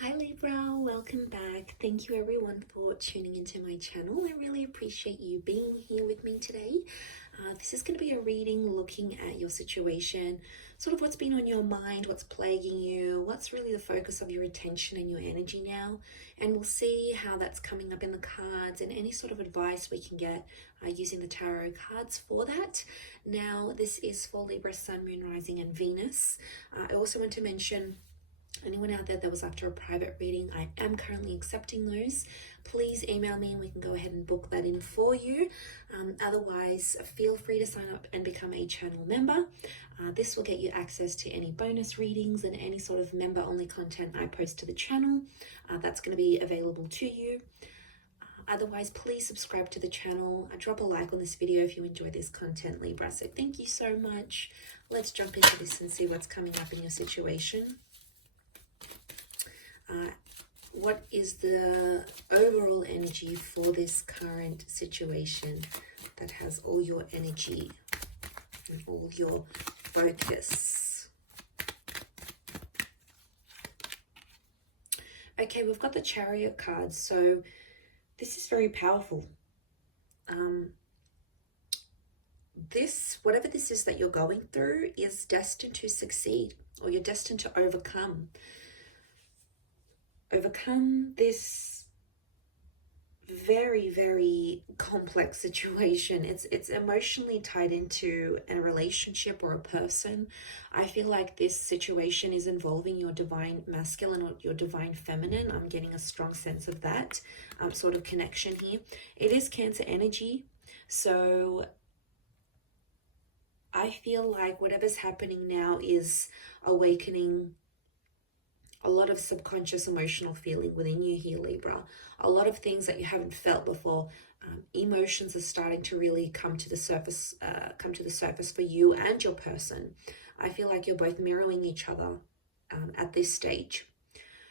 Hi Libra, welcome back. Thank you everyone for tuning into my channel. I really appreciate you being here with me today. This is going to be a reading looking at your situation, sort of what's been on your mind, what's plaguing you, what's really the focus of your attention and your energy now. And we'll see how that's coming up in the cards and any sort of advice we can get using the tarot cards for that. Now, this is for Libra, Sun, Moon, Rising and Venus. I also want to mention anyone out there that was after a private reading, I am currently accepting those. Please email me and we can go ahead and book that in for you. Otherwise, feel free to sign up and become a channel member. This will get you access to any bonus readings and any sort of member-only content I post to the channel. That's going to be available to you. Otherwise, please subscribe to the channel. Drop a like on this video if you enjoy this content, Libra. So thank you so much. Let's jump into this and see what's coming up in your situation. What is the overall energy for this current situation that has all your energy and all your focus? Okay, we've got the Chariot card, so this is very powerful. Whatever this is that you're going through is destined to succeed, or you're destined to overcome this very, very complex situation. It's emotionally tied into a relationship or a person. I feel like this situation is involving your divine masculine or your divine feminine. I'm getting a strong sense of that sort of connection here. It is Cancer energy, so I feel like whatever's happening now is awakening a lot of subconscious emotional feeling within you here, Libra. A lot of things that you haven't felt before. Emotions are starting to really come to the surface for you and your person. I feel like you're both mirroring each other at this stage.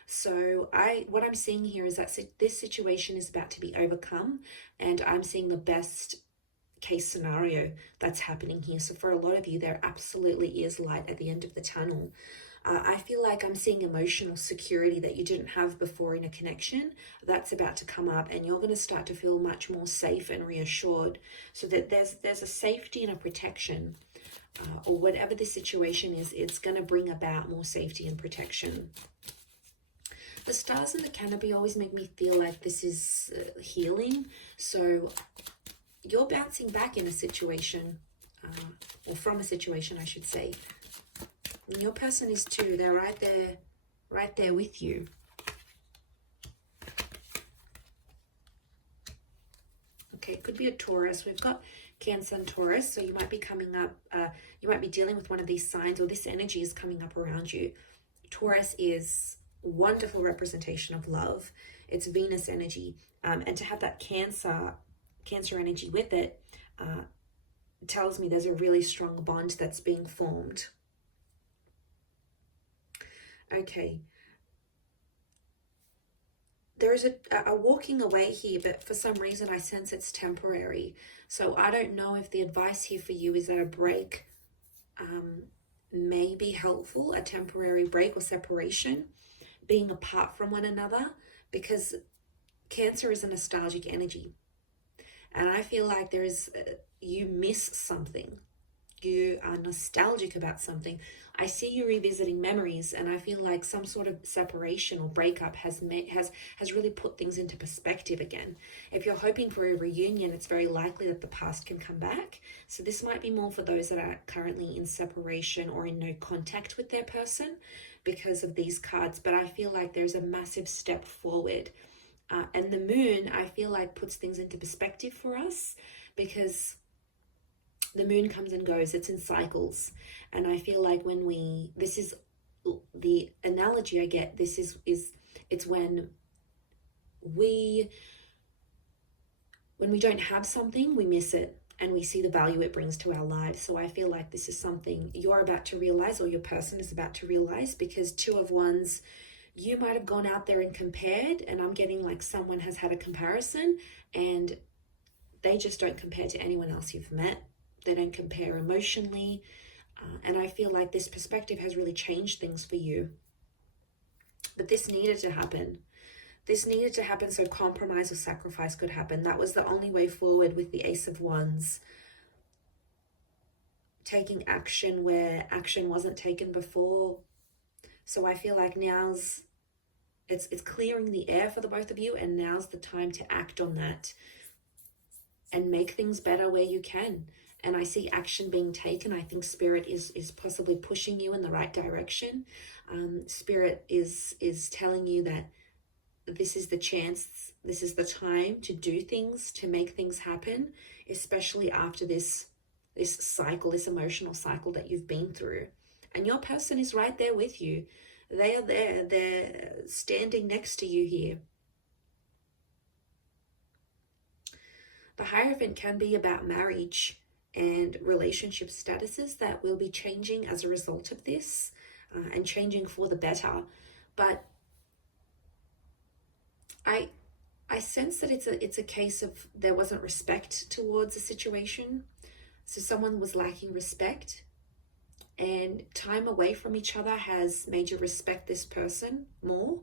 So what I'm seeing here is that this situation is about to be overcome, and I'm seeing the best case scenario that's happening here. So for a lot of you, there absolutely is light at the end of the tunnel. I feel like I'm seeing emotional security that you didn't have before in a connection. That's about to come up, and you're going to start to feel much more safe and reassured, so that there's a safety and a protection, or whatever the situation is, it's going to bring about more safety and protection. The stars in the canopy always make me feel like this is healing. So you're bouncing back in a situation, or from a situation, I should say. And your person is too. They're right there with you. Okay, it could be a Taurus. We've got Cancer and Taurus, so you might be coming up, you might be dealing with one of these signs, or this energy is coming up around you. Taurus is wonderful representation of love. It's Venus energy, and to have that Cancer energy with it tells me there's a really strong bond that's being formed. Okay, there is a walking away here, but for some reason I sense it's temporary. So I don't know if the advice here for you is that a break may be helpful, a temporary break or separation, being apart from one another, because Cancer is a nostalgic energy. And I feel like there is, you miss something. You are nostalgic about something. I see you revisiting memories, and I feel like some sort of separation or breakup has really put things into perspective again. If you're hoping for a reunion, it's very likely that the past can come back. So this might be more for those that are currently in separation or in no contact with their person because of these cards. But I feel like there's a massive step forward. And the moon, I feel like, puts things into perspective for us, because the moon comes and goes. It's in cycles. And I feel like this is the analogy I get, it's when we don't have something, we miss it, and we see the value it brings to our lives. So I feel like this is something you're about to realize, or your person is about to realize, because Two of Wands, you might have gone out there and compared, and I'm getting like someone has had a comparison and they just don't compare to anyone else you've met. They don't compare emotionally. And I feel like this perspective has really changed things for you. But this needed to happen. This needed to happen so compromise or sacrifice could happen. That was the only way forward with the Ace of Wands. Taking action where action wasn't taken before. So I feel like now's, it's clearing the air for the both of you, and now's the time to act on that and make things better where you can. And I see action being taken. I think Spirit is possibly pushing you in the right direction. Spirit is telling you that this is the chance, this is the time to do things, to make things happen, especially after this cycle, this emotional cycle that you've been through. And your person is right there with you. They are there. They're standing next to you here. The Hierophant can be about marriage and relationship statuses that will be changing as a result of this, and changing for the better. But I sense that it's a case of there wasn't respect towards the situation. So someone was lacking respect, and time away from each other has made you respect this person more.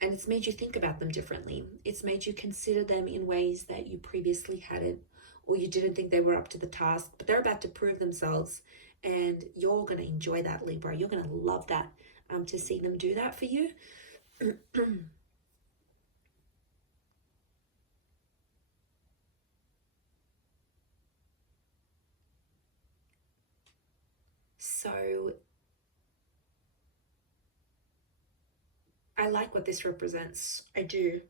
And it's made you think about them differently. It's made you consider them in ways that you previously hadn't, or you didn't think they were up to the task, but they're about to prove themselves, and you're going to enjoy that, Libra. You're going to love that, to see them do that for you. So I like what this represents. I do.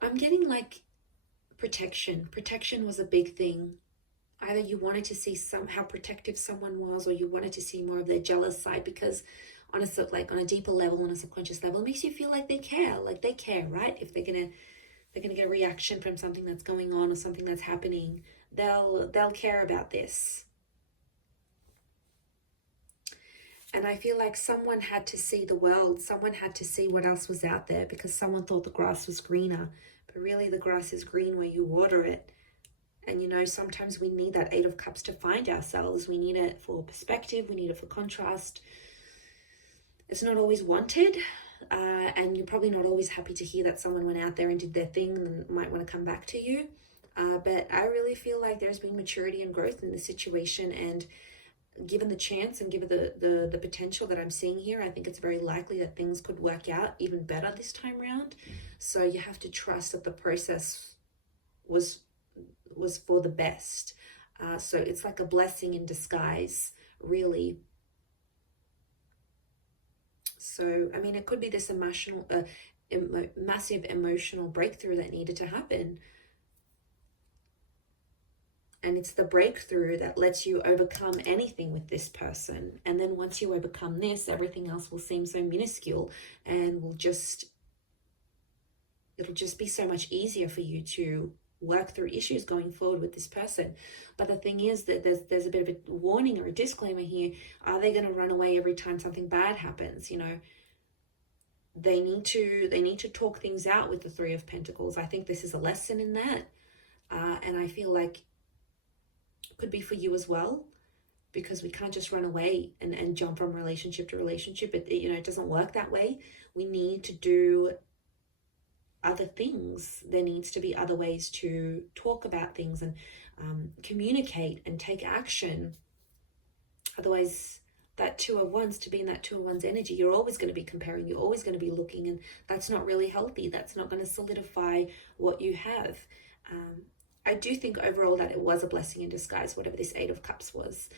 I'm getting like protection. Protection was a big thing. Either you wanted to see how protective someone was, or you wanted to see more of their jealous side, because on a deeper level, on a subconscious level, it makes you feel like they care, right? If they're gonna get a reaction from something that's going on or something that's happening, they'll care about this. And I feel like someone had to see the world, someone had to see what else was out there, because someone thought the grass was greener, but really the grass is green where you water it. And you know, sometimes we need that Eight of Cups to find ourselves. We need it for perspective, we need it for contrast. It's not always wanted, and you're probably not always happy to hear that someone went out there and did their thing and then might want to come back to you. But I really feel like there's been maturity and growth in the situation, and given the chance and given the potential that I'm seeing here, I think it's very likely that things could work out even better this time around. So you have to trust that the process was for the best. So it's like a blessing in disguise, really. So, I mean, it could be this massive emotional breakthrough that needed to happen. And it's the breakthrough that lets you overcome anything with this person. And then once you overcome this, everything else will seem so minuscule, and it'll just be so much easier for you to work through issues going forward with this person. But the thing is that there's a bit of a warning or a disclaimer here. Are they going to run away every time something bad happens? You know, they need to talk things out with the Three of Pentacles. I think this is a lesson in that. And I feel like it could be for you as well, because we can't just run away and jump from relationship to relationship. It doesn't work that way. We need to do other things. There needs to be other ways to talk about things and communicate and take action. Otherwise, that Two of Wands, to be in that Two of Wands energy, you're always going to be comparing, you're always going to be looking, and that's not really healthy. That's not going to solidify what you have. I do think overall that it was a blessing in disguise, whatever this Eight of Cups was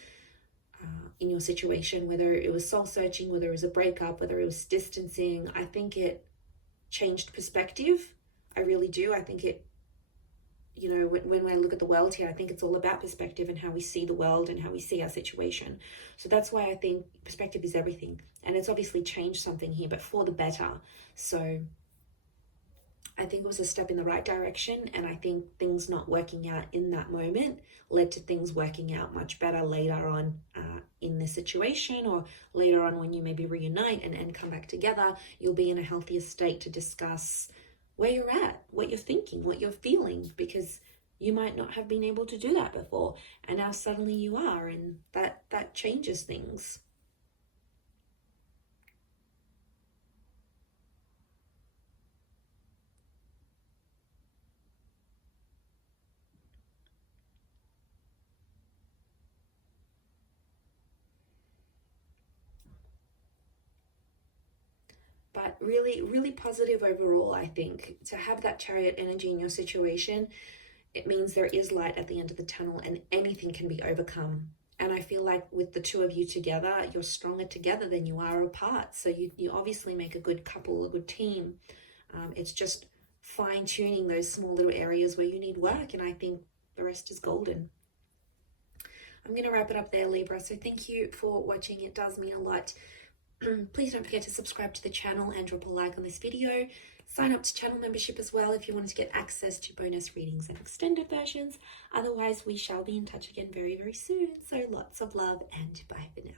in your situation, whether it was soul searching, whether it was a breakup, whether it was distancing. I think it changed perspective. I really do. I think it, when I look at the world here, I think it's all about perspective and how we see the world and how we see our situation. So that's why I think perspective is everything. And it's obviously changed something here, but for the better. So I think it was a step in the right direction, and I think things not working out in that moment led to things working out much better later on in this situation, or later on when you maybe reunite and come back together. You'll be in a healthier state to discuss where you're at, what you're thinking, what you're feeling, because You might not have been able to do that before, and now suddenly you are, and that changes things. But really, really positive overall, I think. To have that Chariot energy in your situation, it means there is light at the end of the tunnel and anything can be overcome. And I feel like with the two of you together, you're stronger together than you are apart. So you obviously make a good couple, a good team. It's just fine tuning those small little areas where you need work. And I think the rest is golden. I'm going to wrap it up there, Libra. So thank you for watching. It does mean a lot. Please don't forget to subscribe to the channel and drop a like on this video. Sign up to channel membership as well if you want to get access to bonus readings and extended versions. Otherwise, we shall be in touch again very, very soon. So lots of love and bye for now.